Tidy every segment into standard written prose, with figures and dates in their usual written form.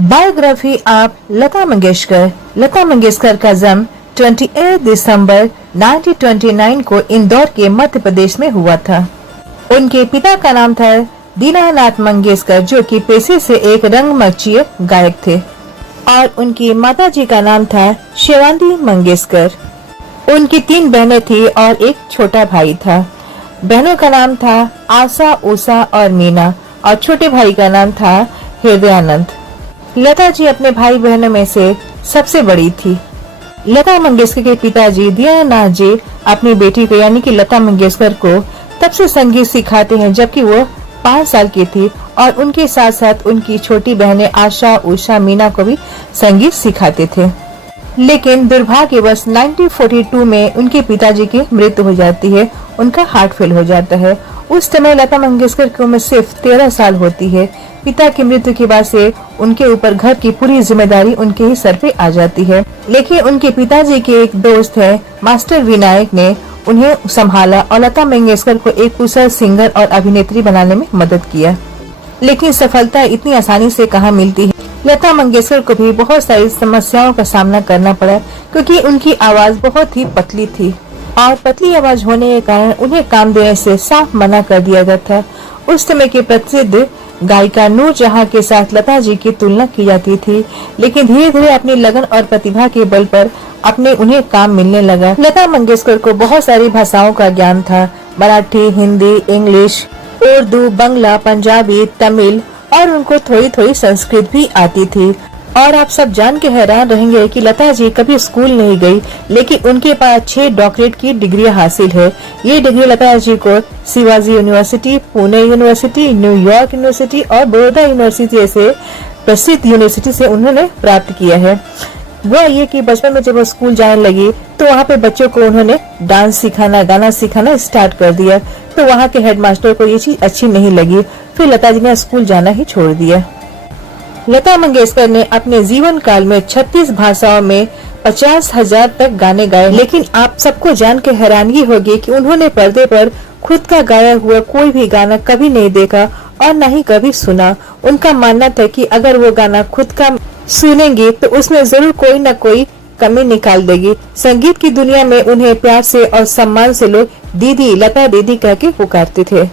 Biography of Lata Mangeshkar. Lata Mangeshkar का जन्म 28 दिसंबर 1929 को इंदौर के मध्य प्रदेश में हुआ था। उनके पिता का नाम था दीनानाथ मंगेशकर, जो कि पेशे से एक रंगमंचीय गायक थे, और उनकी माताजी का नाम था शिवांगी मंगेशकर। उनकी 3 बहनें थी और एक छोटा भाई था। बहनों का नाम था आशा, उषा और मीना, और छोटे भाई का नाम था हृदयानंद। लता जी अपने भाई बहनों में से सबसे बड़ी थी। लता मंगेशकर के पिताजी दीनानाथ जी अपनी बेटी को यानी कि लता मंगेशकर को तब से संगीत सिखाते हैं जबकि वो 5 साल की थी, और उनके साथ साथ उनकी छोटी बहनें आशा, उषा, मीना को भी संगीत सिखाते थे। लेकिन दुर्भाग्यवश 1942 में उनके पिताजी की मृत्यु हो जाती है, उनका हार्ट फेल हो जाता है। उस समय लता मंगेशकर की उम्र सिर्फ 13 साल होती है। पिता की मृत्यु के बाद से उनके ऊपर घर की पूरी जिम्मेदारी उनके ही सर पे आ जाती है। लेकिन उनके पिताजी के एक दोस्त है मास्टर विनायक ने उन्हें संभाला और लता मंगेशकर को एक कुशल सिंगर और अभिनेत्री बनाने में मदद किया। लेकिन सफलता इतनी आसानी से कहाँ मिलती है। लता मंगेशकर को भी बहुत सारी समस्याओं का सामना करना पड़ा, क्योंकि उनकी आवाज बहुत ही पतली थी और पतली आवाज होने के कारण उन्हें काम देने से साफ मना कर दिया जाता था। उस समय के प्रसिद्ध गायिका नूरजहां के साथ लता जी की तुलना की जाती थी, लेकिन धीरे धीरे अपनी लगन और प्रतिभा के बल पर उन्हें काम मिलने लगा। लता मंगेशकर को बहुत सारी भाषाओं का ज्ञान था, मराठी, हिंदी, इंग्लिश, उर्दू, बंगला, पंजाबी, तमिल, और उनको थोड़ी थोड़ी संस्कृत भी आती थी। और आप सब जान के हैरान रहेंगे कि लता जी कभी स्कूल नहीं गई, लेकिन उनके पास 6 डॉक्टरेट की डिग्री हासिल है। ये डिग्री लता जी को Shivaji university, Pune university, New York university और बड़ौदा यूनिवर्सिटी जैसे प्रसिद्ध यूनिवर्सिटी से उन्होंने प्राप्त किया है। वह ये कि बचपन में जब वो स्कूल जाने लगी तो वहाँ पे बच्चों को उन्होंने डांस सिखाना, गाना सिखाना स्टार्ट कर दिया। तो वहाँ के हेडमास्टर को ये चीज अच्छी नहीं लगी, फिर लता जी ने स्कूल जाना ही छोड़ दिया। लता मंगेशकर ने अपने जीवन काल में 36 भाषाओं में 50,000 तक गाने गाए। लेकिन आप सबको जान के हैरानगी होगी कि उन्होंने पर्दे पर खुद का गाया हुआ कोई भी गाना कभी नहीं देखा और न ही कभी सुना। उनका मानना था कि अगर वो गाना खुद का सुनेंगी तो उसमें जरूर कोई न कोई कमी निकाल देगी। संगीत की दुनिया में उन्हें प्यार से और सम्मान से लोग दीदी, लता दीदी कह के पुकारते थे।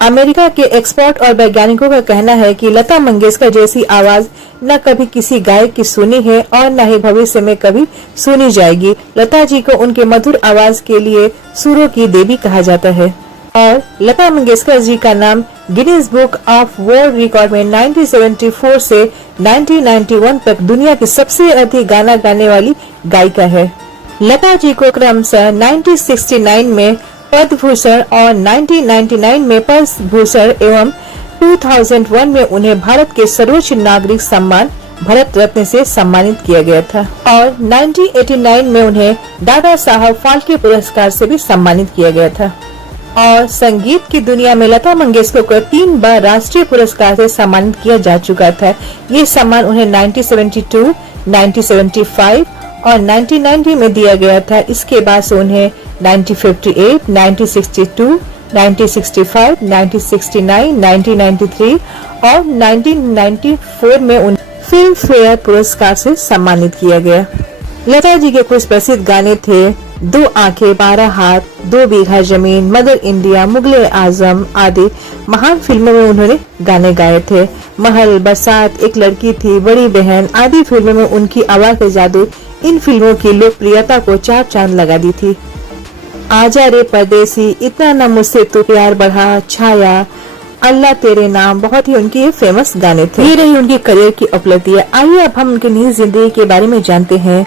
अमेरिका के एक्सपर्ट और वैज्ञानिकों का कहना है कि लता मंगेशकर जैसी आवाज न कभी किसी गायक की सुनी है और न ही भविष्य में कभी सुनी जाएगी। लता जी को उनके मधुर आवाज के लिए सुरों की देवी कहा जाता है, और लता मंगेशकर जी का नाम Guinness book of world record में 1974 से 1991 तक दुनिया की सबसे अधिक गाना गाने वाली गायिका है। लता जी को क्रमशः 1969 में पद्म भूषण और 1999 में पद्म भूषण एवं 2001 में उन्हें भारत के सर्वोच्च नागरिक सम्मान भारत रत्न से सम्मानित किया गया था, और 1989 में उन्हें दादा साहब फाल्के पुरस्कार से भी सम्मानित किया गया था। और संगीत की दुनिया में लता मंगेशकर को 3 बार राष्ट्रीय पुरस्कार से सम्मानित किया जा चुका था। ये सम्मान उन्हें 1972, 1975 और 1990 में दिया गया था। इसके बाद से उन्हें 1958, 1962, 1965, 1969, 1993 और 1994 में उन्हें फिल्म फेयर पुरस्कार से सम्मानित किया गया। लता जी के कुछ प्रसिद्ध गाने थे 2 आंखें, 12 हाथ, 2 बीघा जमीन, मदर इंडिया, मुगले आजम आदि महान फिल्मों में उन्होंने गाने गाए थे। महल, बरसात, एक लड़की थी, बड़ी बहन आदि फिल्मों में उनकी आवाज के जादू इन फिल्मों की लोकप्रियता को 4 चांद लगा दी थी। आजा रे परदेसी, इतना न मुझसे तू प्यार बढ़ा, छाया, अल्लाह तेरे नाम बहुत ही उनके फेमस गाने थे। ये रही उनकी करियर की उपलब्धियां। आइए अब हम उनकी निजी जिंदगी के बारे में जानते हैं।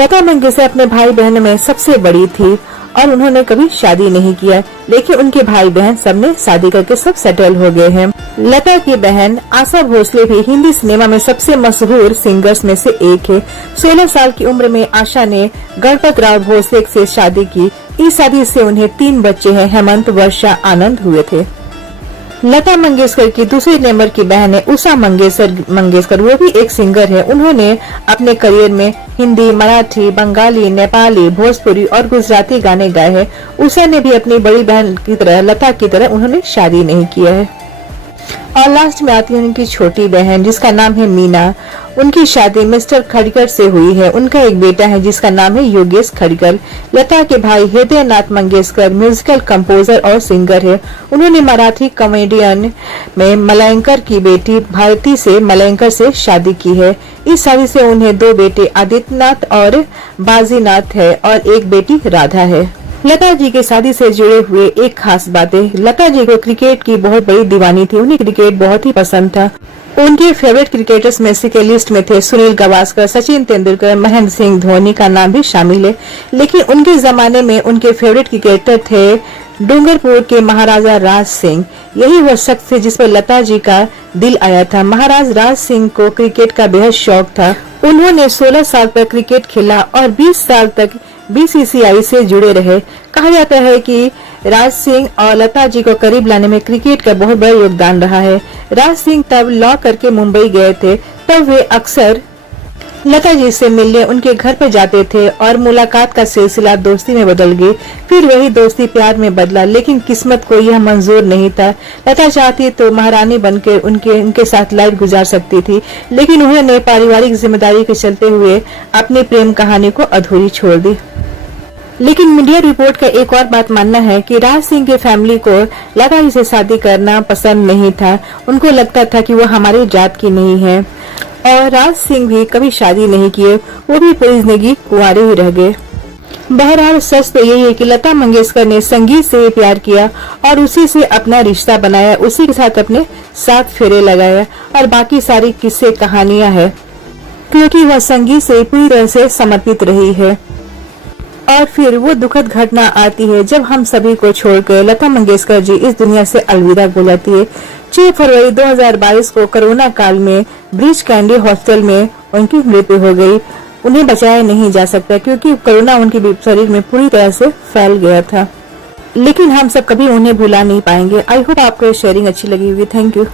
लता मंगेशकर अपने भाई बहन में सबसे बड़ी थी और उन्होंने कभी शादी नहीं किया, लेकिन उनके भाई बहन सबने शादी करके सब सेटल हो गए हैं। लता की बहन आशा भोसले भी हिंदी सिनेमा में सबसे मशहूर सिंगर्स में से एक है। 16 साल की उम्र में आशा ने गणपत राव भोसले से शादी की। इस शादी से उन्हें 3 बच्चे हैं, हेमंत, वर्षा, आनंद हुए थे। लता मंगेशकर की दूसरी नंबर की बहन है उषा मंगेशकर, वो भी एक सिंगर है। उन्होंने अपने करियर में हिंदी, मराठी, बंगाली, नेपाली, भोजपुरी और गुजराती गाने गाए हैं। उषा ने भी अपनी बड़ी बहन की तरह लता की तरह उन्होंने शादी नहीं किया है। और लास्ट में आती है उनकी छोटी बहन जिसका नाम है मीना। उनकी शादी मिस्टर खड़कर से हुई है। उनका एक बेटा है जिसका नाम है योगेश खड़कर। लता के भाई हृदय नाथ मंगेशकर म्यूजिकल कंपोजर और सिंगर है। उन्होंने मराठी कॉमेडियन में मलयंकर की बेटी भारती से मलयंकर से शादी की है। इस शादी से उन्हें 2 बेटे आदित्यनाथ और बाजीनाथ है और एक बेटी राधा है। लता जी के शादी से जुड़े हुए एक खास बात है, लता जी को क्रिकेट की बहुत बड़ी दीवानी थी। उन्हें क्रिकेट बहुत ही पसंद था। उनके फेवरेट क्रिकेटर्स में से के लिस्ट में थे सुनील गावस्कर, सचिन तेंदुलकर, महेंद्र सिंह धोनी का नाम भी शामिल है। लेकिन उनके जमाने में उनके फेवरेट क्रिकेटर थे डूंगरपुर के महाराजा राज सिंह। यही वह शख्स थे जिस पर लता जी का दिल आया था। महाराज राज सिंह को क्रिकेट का बेहद शौक था। उन्होंने 16 साल तक क्रिकेट खेला और 20 साल तक बीसीसीआई से जुड़े रहे। कहा जाता है कि राज सिंह और लता जी को करीब लाने में क्रिकेट का बहुत बड़ा योगदान रहा है। राज सिंह तब लॉ करके मुंबई गए थे, तब वे अक्सर लता जी से मिलने उनके घर पर जाते थे और मुलाकात का सिलसिला दोस्ती में बदल गई। फिर वही दोस्ती प्यार में बदला, लेकिन किस्मत को यह मंजूर नहीं था। लता चाहती तो महारानी बनकर उनके साथ लाइफ गुजार सकती थी, लेकिन उन्होंने पारिवारिक जिम्मेदारी के चलते हुए अपनी प्रेम कहानी को अधूरी छोड़ दी। लेकिन मीडिया रिपोर्ट का एक और बात मानना है कि राज सिंह के फैमिली को लता जी से शादी करना पसंद नहीं था। उनको लगता था कि वो हमारी जात की नहीं है और राज सिंह भी कभी शादी नहीं किए, वो भी पूरी जिंदगी कुंवारे ही रह गए। बहरहाल सच तो यही है कि लता मंगेशकर ने संगीत से ही प्यार किया और उसी से अपना रिश्ता बनाया, उसी के साथ अपने 7 फेरे लगाया और बाकी सारी किस्से कहानियां है, क्योंकि वह संगीत से पूरी तरह से समर्पित रही है। और फिर वो दुखद घटना आती है जब हम सभी को छोड़कर लता मंगेशकर जी इस दुनिया से अलविदा बोल जाती है। 6 फरवरी 2022 को कोरोना काल में ब्रिज कैंडी हॉस्पिटल में उनकी मृत्यु हो गई। उन्हें बचाया नहीं जा सकता क्योंकि कोरोना उनके शरीर में पूरी तरह से फैल गया था। लेकिन हम सब कभी उन्हें भुला नहीं पाएंगे। आई होप आपको शेयरिंग अच्छी लगी होगी। Thank you.